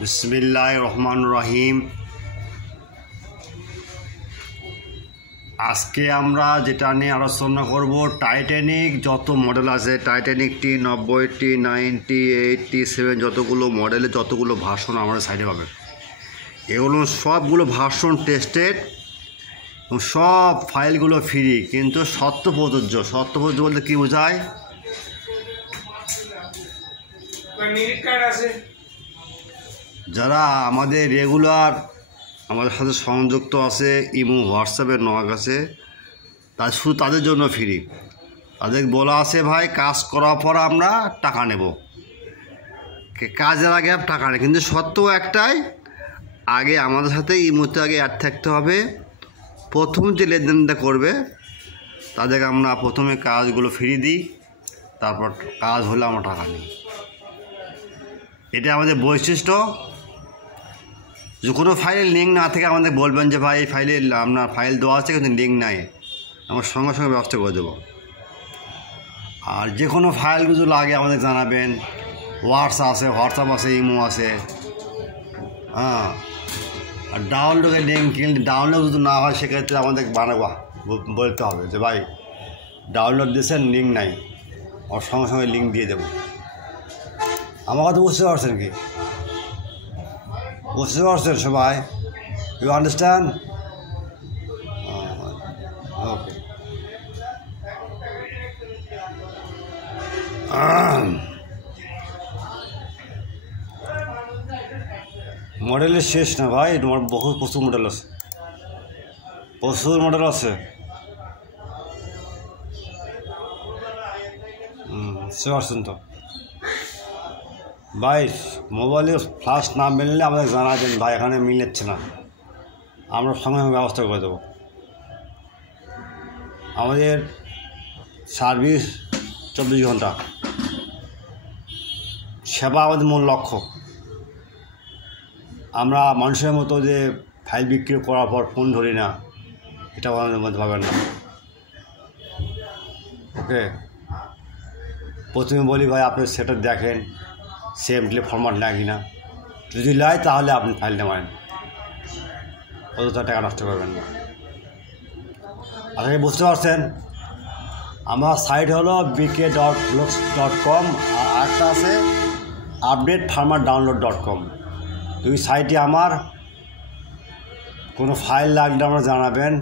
বিসমিল্লাহির রহমানির রহিম। আজকে আমরা যেটা নিয়ে আলোচনা করব, টাইটানিক যত মডেল আছে, টাইটানিকটি 90টি 90 87 যতগুলো মডেলে যতগুলো ভার্সন আমাদের সাইডে পাবেন, এগুলো সবগুলো ভার্সন টেস্টেড এবং সব ফাইলগুলো ফ্রি, কিন্তু সত্য প্রযোজ্য বলতে কী বোঝায়? যারা আমাদের রেগুলার আমাদের সাথে সংযুক্ত আছে, ইমো হোয়াটসঅ্যাপের নক আছে, তার শুধু তাদের জন্য ফ্রি। তাদের বলা আছে ভাই কাজ করার পর আমরা টাকা নেব, কাজের আগে টাকা নেই। কিন্তু সত্য একটাই, আগে আমাদের সাথে ইমোতে আগে অ্যাড থাকতে হবে। প্রথম যে লেনদেনটা করবে তাদেরকে আমরা প্রথমে কাজগুলো ফ্রি দিই, তারপর কাজ হলে আমরা টাকা নিই। এটা আমাদের বৈশিষ্ট্য। যে কোনো ফাইলের লিঙ্ক না থেকে আমাদের বলবেন যে ভাই এই ফাইলে আপনার ফাইল দেওয়া আছে কিন্তু লিঙ্ক নাই, আমরা সঙ্গে সঙ্গে ব্যবস্থা করে দেবো। আর যে কোনো ফাইলগুলো লাগে আমাদের জানাবেন। হোয়াটসঅ্যাপ আছে, ইমো আছে, হ্যাঁ। আর ডাউনলোডের লিঙ্ক ডাউনলোড যদি না হয় সেক্ষেত্রে আমাদের বলতে হবে যে ভাই ডাউনলোড দিয়েছেন, লিঙ্ক নাই, ওর সঙ্গে সঙ্গে লিঙ্ক দিয়ে দেবো। আমার কথা বুঝতে পারছেন কি? বুঝতে পারছেন সবাই? You understand? ওকে। মডেলের শেষ না ভাই, তোমার প্রচুর মডেল আছে, বুঝতে পারছেন তো ভাই? মোবাইলের ফ্ল্যাশ না মিললে আমাদের জানাবেন ভাই, এখানে মিলছে না, আমরা সঙ্গে সঙ্গে ব্যবস্থা করে দেবো। আমাদের সার্ভিস 24 ঘন্টা, সেবা আমাদের মূল লক্ষ্য। আমরা মানুষের মতো যে ফাইল বিক্রি করার পর ফোন ধরি না, এটা আমাদের মধ্যে পাবেন না। ওকে, প্রথমে বলি ভাই আপনি সেটা দেখেন সেমলি ফরম্যাট নেয় কিনা, যদি লাই তাহলে আপনি ফাইলটা মারেন, অযথা টাকা নষ্ট করবেন না। আপনাকে বুঝতে পারছেন? আমার সাইট হলো bk.blogspot.com, আর একটা আছে updatefarmerdownload.com। দুই সাইটে আমার কোনো ফাইল লাগলে আমরা জানাবেন।